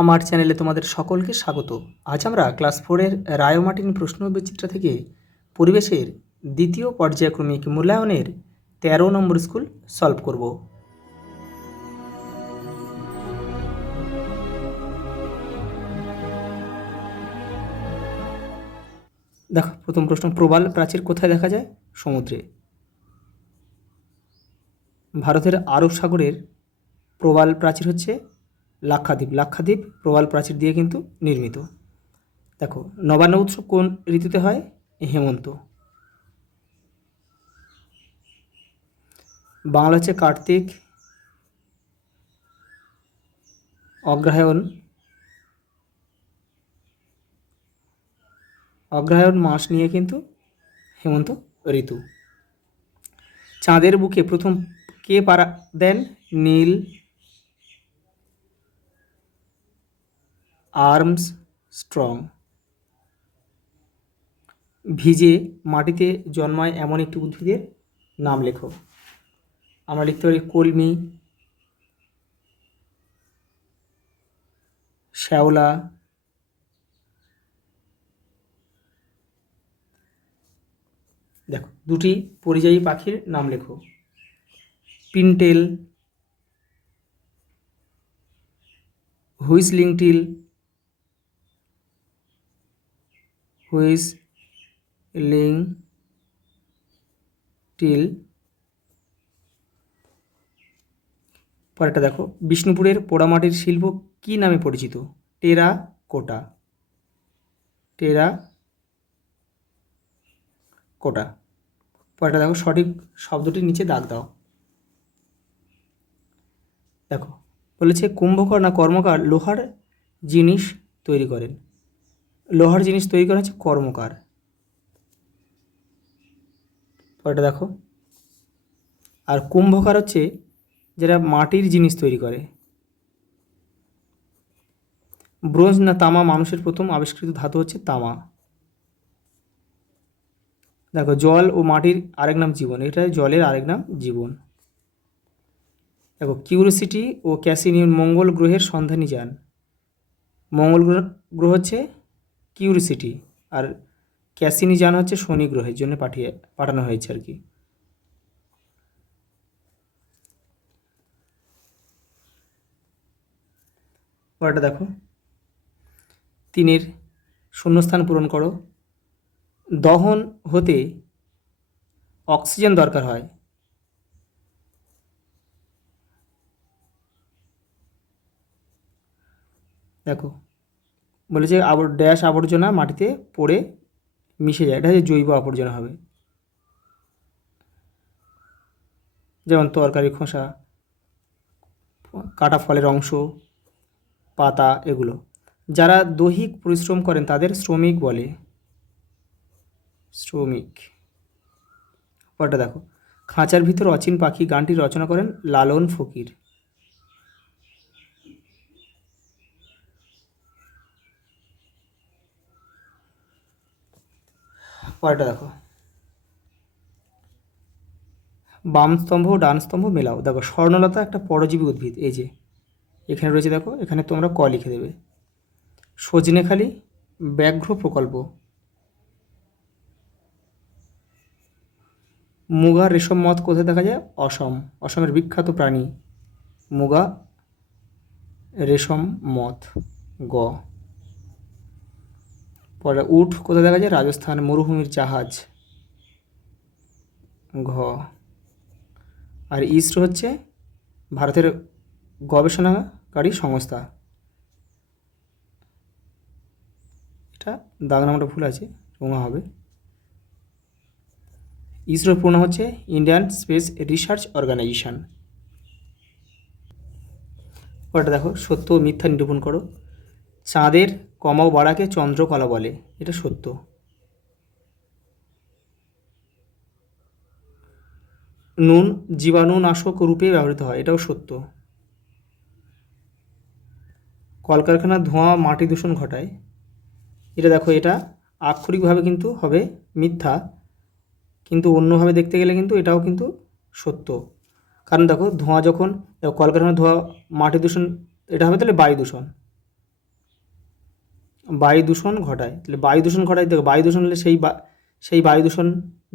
আমার চ্যানেলে তোমাদের সকলকে স্বাগত। আজ আমরা ক্লাস 4-এর রায়োমার্টিন প্রশ্নবিচিত্র থেকে পরিবেশের দ্বিতীয় পর্যায়ক্রমিক মূল্যায়নের 13 নম্বর স্কুল সলভ করব। দেখো, প্রথম প্রশ্ন, প্রবাল প্রাচীর কোথায় দেখা যায়? সমুদ্রে। ভারতের আরব সাগরের প্রবাল প্রাচীর হচ্ছে লাক্ষাদ্বীপ। লাক্ষাদ্বীপ প্রবাল প্রাচীর দিয়ে কিন্তু নির্মিত। দেখো, নবান্ন উৎসব কোন ঋতুতে হয়? হেমন্ত। বাংলা হচ্ছে কার্তিক, অগ্রহায়ণ মাস নিয়ে কিন্তু হেমন্ত ঋতু। চাঁদের বুকে প্রথম কে পাড়া দেন? Neil Armstrong. ভিজে মাটিতে জন্মায় এমন একটি উদ্ভিদের নাম লেখো। আমরা লিখতে পারি কলমি, শ্যাওলা, দেখো দুটি পরিযায়ী পাখির নাম লেখো। পিনটেল, হুইসলিং টিল, পরেরটা দেখো, বিষ্ণুপুরের পোড়ামাটির শিল্প কি নামে পরিচিত? টেরাকোটা। পরেরটা দেখো, সঠিক শব্দটির নিচে দাগ দাও। দেখো বলেছে কুম্ভকর না কর্মকার লোহার জিনিস তৈরি করেন? লোহার জিনিস তৈরি করা হচ্ছে কর্মকার। পরেরটা দেখো, আর কুম্ভকার হচ্ছে যারা মাটির জিনিস তৈরি করে। ব্রোঞ্জ না তামা মানুষের প্রথম আবিষ্কৃত ধাতু? হচ্ছে তামা। দেখো, জল ও মাটির আরেক নাম জীবন, এটা জলের আরেক নাম জীবন। দেখো, কিউরিওসিটি ও ক্যাসিনিউন মঙ্গল গ্রহের সন্ধানী যান। মঙ্গল গ্রহ হচ্ছে কিউরিওসিটি, আর ক্যাসিনি যান হচ্ছে শনি গ্রহের জন্য পাঠানো হয়েছে আর কি। পরেরটা দেখো, 3-এর শূন্যস্থান পূরণ করো। দহন হতে অক্সিজেন দরকার হয়। দেখো বলেছে ড্যাশ আবর্জনা মাটিতে পড়ে মিশে যায়, এটা হচ্ছে জৈব আবর্জনা হবে, যেমন তরকারি খোসা, কাটা ফলের অংশ, পাতা, এগুলো। যারা দৈহিক পরিশ্রম করেন তাদের শ্রমিক বলে। পরেরটা দেখো, খাঁচার ভিতর অচিন পাখি গানটি রচনা করেন লালন ফকির। পরেরটা দেখো, বাম স্তম্ভ ডান স্তম্ভ মেলাও। দেখো, স্বর্ণলতা একটা পরজীবী উদ্ভিদ, এই যে এখানে রয়েছে, দেখো এখানে তোমরা ক লিখে দেবে। সজনেখালি ব্যাঘ্র প্রকল্প। মুগা রেশম মথ কোথায় দেখা যায়? অসমের বিখ্যাত প্রাণী মুগা রেশম মথ, গ। পরে উট কোথায় দেখা যায়? রাজস্থান। মরুভূমির জাহাজ, ঘ। আর ইসরো হচ্ছে ভারতের গবেষণাকারী সংস্থা। এটা দাগ নামটা ভুল আছে, রঙা হবে। ইসরোর পূর্ণ হচ্ছে ইন্ডিয়ান স্পেস রিসার্চ অর্গানাইজেশন। ওটা দেখো, সত্য ও মিথ্যা নিরূপণ করো। চাঁদের কমা ও বাড়াকে চন্দ্রকলা বলে, এটা সত্য। নুন জীবাণুনাশক রূপে ব্যবহৃত হয়, এটাও সত্য। কলকারখানার ধোঁয়া মাটি দূষণ ঘটায়, এটা দেখো, এটা আক্ষরিকভাবে কিন্তু হবে মিথ্যা, কিন্তু অন্যভাবে দেখতে গেলে কিন্তু এটাও কিন্তু সত্য। কারণ দেখো, ধোঁয়া যখন কলকারখানার ধোঁয়া মাটি দূষণ, এটা হবে তাহলে বায়ু দূষণ। বায়ু দূষণ ঘটায়। তাহলে বায়ু দূষণ ঘটায়, দেখো বায়ু দূষণ হলে সেই বায়ু দূষণ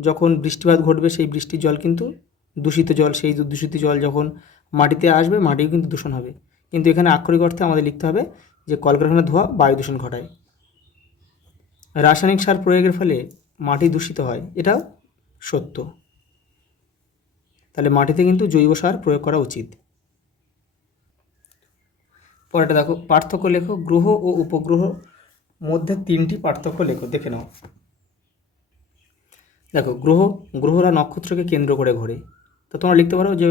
যখন বৃষ্টিপাত ঘটবে, সেই বৃষ্টির জল কিন্তু দূষিত জল, সেই দূষিত জল যখন মাটিতে আসবে, মাটিও কিন্তু দূষণ হবে। কিন্তু এখানে আক্ষরিক অর্থে আমাদের লিখতে হবে যে কলকারখানার ধোঁয়া বায়ু দূষণ ঘটায়। রাসায়নিক সার প্রয়োগের ফলে মাটি দূষিত হয়, এটাও সত্য। তাহলে মাটিতে কিন্তু জৈব সার প্রয়োগ করা উচিত। পরেরটা দেখো, পার্থক্য লেখো। গ্রহ ও উপগ্রহ মধ্যে 3টি পার্থক্য লেখো, দেখে নাও। দেখো, গ্রহরা নক্ষত্রকে কেন্দ্র করে ঘোরে। তো তোমরা লিখতে পারো যে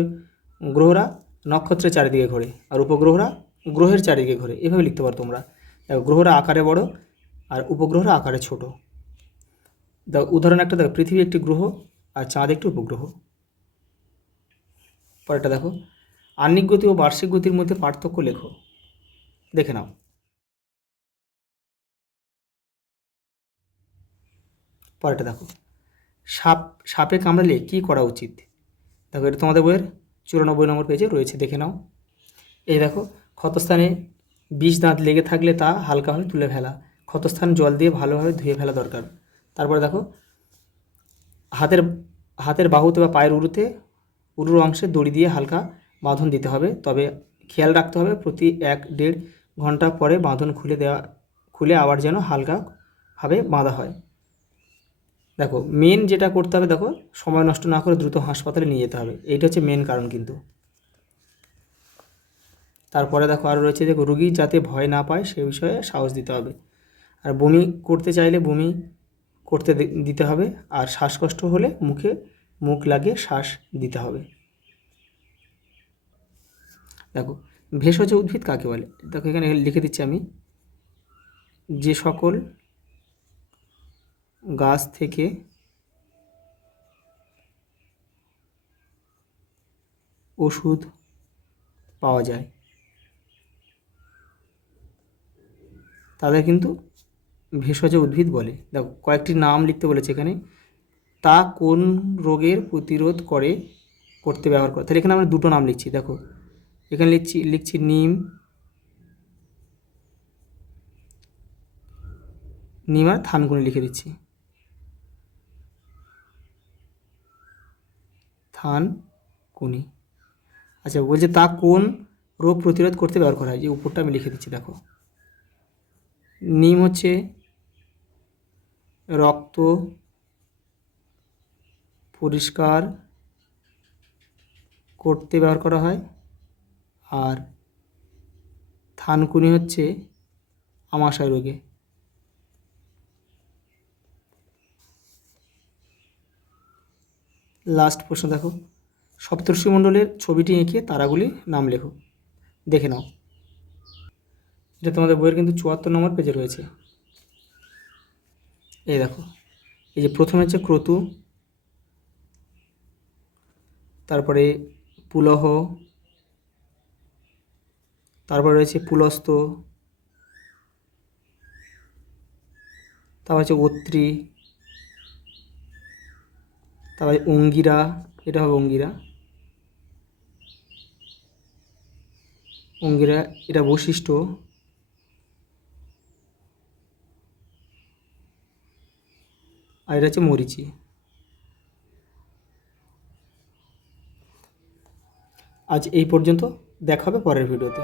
গ্রহরা নক্ষত্রের চারিদিকে ঘোরে, আর উপগ্রহরা গ্রহের চারিদিকে ঘোরে, এভাবে লিখতে পারো তোমরা। দেখো, গ্রহরা আকারে বড় আর উপগ্রহরা আকারে ছোট। দেখো উদাহরণ একটা, দেখো পৃথিবী একটি গ্রহ আর চাঁদ একটি উপগ্রহ। পরেরটা দেখো, আহ্নিক গতি ও বার্ষিক গতির মধ্যে পার্থক্য লেখো, দেখে নাও। পরেরটা দেখো, সাপে কামড়ালে কী করা উচিত? দেখো এটা তোমাদের বইয়ের 94 নম্বর পেজে রয়েছে, দেখে নাও। এই দেখো, ক্ষতস্থানে বিষ দাঁত লেগে থাকলে তা হালকাভাবে তুলে ফেলা, ক্ষতস্থান জল দিয়ে ভালোভাবে ধুয়ে ফেলা দরকার। তারপরে দেখো, হাতের বাহুতে বা পায়ের উরুর অংশে দড়ি দিয়ে হালকা বাঁধন দিতে হবে, তবে খেয়াল রাখতে হবে প্রতি 1-1.5 ঘন্টা পরে বাঁধন খুলে আবার যেন হালকাভাবে বাঁধা হয়। দেখো মেন যেটা করতে হবে, দেখো সময় নষ্ট না করে দ্রুত হাসপাতালে নিয়ে যেতে হবে, এইটা হচ্ছে মেন কারণ কিন্তু। তারপরে দেখো আরও রয়েছে, দেখো রুগী যাতে ভয় না পায় সে বিষয়ে সাহস দিতে হবে, আর বমি করতে চাইলে বমি করতে দিতে হবে, আর শ্বাসকষ্ট হলে মুখ লাগিয়ে শ্বাস দিতে হবে। দেখো ভেষজ উদ্ভিদ কাকে বলে? দেখো এখানে লিখে দিচ্ছি আমি, যে সকল গাছ থেকে ওষুধ পাওয়া যায় তাদের কিন্তু ভেষজ উদ্ভিদ বলে। দেখো কয়েকটি নাম লিখতে বলেছে এখানে, তা কোন রোগের প্রতিরোধ করতে ব্যবহার করে। তাহলে এখানে আমরা দুটো নাম লিখছি, দেখো এখানে লিখছি নিম আর থানকুনি লিখে দিচ্ছি, থানকুনি। আচ্ছা বলছে তা কোন রোগ প্রতিরোধ করতে ব্যবহার করা হয়, যে উপরটা আমি লিখে দিচ্ছি। দেখো নিম হচ্ছে রক্ত পরিষ্কার করতে ব্যবহার করা হয়, আর থানকুনি হচ্ছে আমাশয় রোগে। লাস্ট প্রশ্ন দেখো, সপ্তর্ষিমণ্ডলের ছবিটি এঁকে তারাগুলি নাম লেখো, দেখে নাও। এটা তোমাদের বইয়ের কিন্তু 74 নম্বর পেজে রয়েছে। এই দেখো, এই যে প্রথমে হচ্ছে ক্রতু, তারপরে পুলহ, তারপরে রয়েছে পুলস্ত, তারপর হচ্ছে অত্রি, তারপরে অঙ্গিরা, এটা হবে অঙ্গিরা, এটা বৈশিষ্ট্য, আর এটা হচ্ছে মরিচি। আজ এই পর্যন্ত, দেখা হবে পরের ভিডিওতে।